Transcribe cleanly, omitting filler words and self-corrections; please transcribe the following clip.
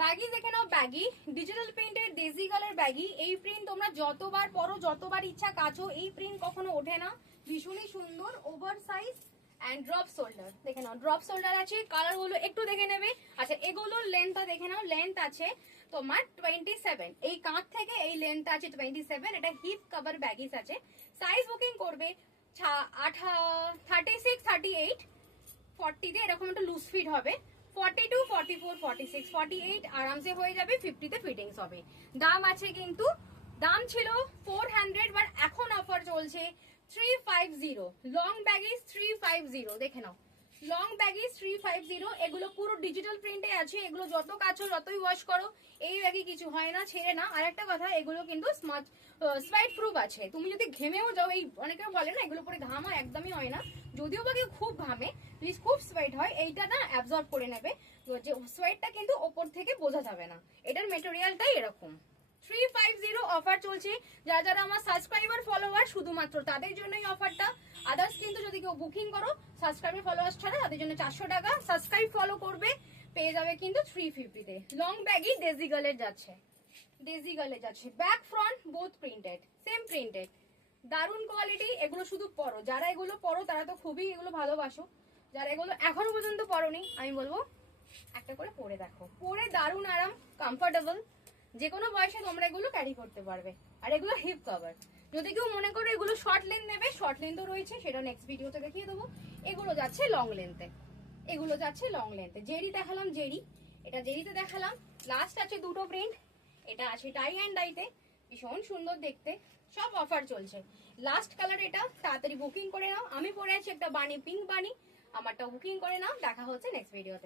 Baggy দেখে নাও, baggy digital প্রিন্টের দেশি কালার ব্যাগি। এই প্রিন্ট তোমরা যতবার পরো, যতবার ইচ্ছা কাচো, এই প্রিন্ট কখনো ওঠে না। ভীষণই সুন্দর, over size and drop shoulder. দেখে নাও ড্রপ শোল্ডার আছে, কালার গুলো একটু দেখে নেবে। আচ্ছা এগুলোর লেন্থটা দেখে নাও, লেন্থ আছে তোমার 27, এই কাঁধ থেকে এই লেন্থ আছে 27। এটা হিপ কভার ব্যাগিস আছে। সাইজ বুকিং করবে 36, 38, 40 তে এরকম একটা লুজ ফিট হবে। 42, 44, 46, 48 আরামসে হয়ে যাবে। 50 তে ফিটিংস হবে। দাম আছে কিন্তু, দাম ছিল 400, বাট এখন অফার চলছে 350। লং ব্যাগিস 350, দেখে নাও লং ব্যাগিস 350। এগুলো পুরো ডিজিটাল প্রিন্টে আছে। এগুলো যত কাচো, যতই ওয়াশ করো, এই ব্যাগে কিছু হয় না, ছেড়ে না। আর একটা কথা, এগুলো কিন্তু সোয়েট প্রুফ আছে। তুমি যদি ঘেমেও যাও, এই অনেকে বলে না এগুলো পরে ঘাম হয়, একদমই হয় না। যদিও বা কেউ খুব ঘামে, প্লিজ খুব সোয়েট হয়, এইটা না অ্যাবজর্ব করে নেবে। যে সোয়েটটা কিন্তু ওপর থেকে বোঝা যাবে না। এটার মেটেরিয়ালটাই এরকম। 350 অফার চলছে। যারা যারা আমার সাবস্ক্রাইবার ফলোয়ার, শুধুমাত্র তাদের জন্যই অফারটা। আদার্স কিন্তু যদি কেউ বুকিং করো সাবস্ক্রাইবার ফলোয়ার ছাড়া, তাদের জন্য 400 টাকা। সাবস্ক্রাইব ফলো করবে, পেয়ে যাবে কিন্তু 350 তে। লং ব্যাগই ডেজি গার্লের যাচ্ছে, ডেজি গার্লে যাচ্ছে। Back front both printed, same printed, দারুন কোয়ালিটি। এগুলো শুধু পরো, যারা এগুলো পরো তারা তো খুবই এগুলো ভালোবাসো। যারা এগুলো এখনো পর্যন্ত পরোনি, আমি বলবো একটা করে পরে দেখো। পরে দারুন আরাম, কমফোর্টেবল, যে কোনো বয়সে তোমরা এগুলো ক্যারি করতে পারবে। আর এগুলো হিপ কভার। যদি কেউ মনে করো এগুলো শর্ট লেন্থ নেবে, শর্ট লেন্থও রয়েছে, সেটা নেক্সট ভিডিওতে দেখিয়ে দেবো। এগুলো যাচ্ছে লং লেন্থে, এগুলো যাচ্ছে লং লেন্থে। জেরি দেখালাম, জেরি, এটা জেরিতে দেখালাম। লাস্ট আছে দুটো প্রিন্ট, এটা আছে টাই অ্যান্ড ডাইতে, ভীষণ সুন্দর দেখতে। সব অফার চলছে। লাস্ট কালার এটা, তাড়াতাড়ি বুকিং করে নাও। আমি পরে আছি একটা বানি, পিঙ্ক বানি, আমারটা বুকিং করে নাও। দেখা হচ্ছে নেক্সট ভিডিওতে।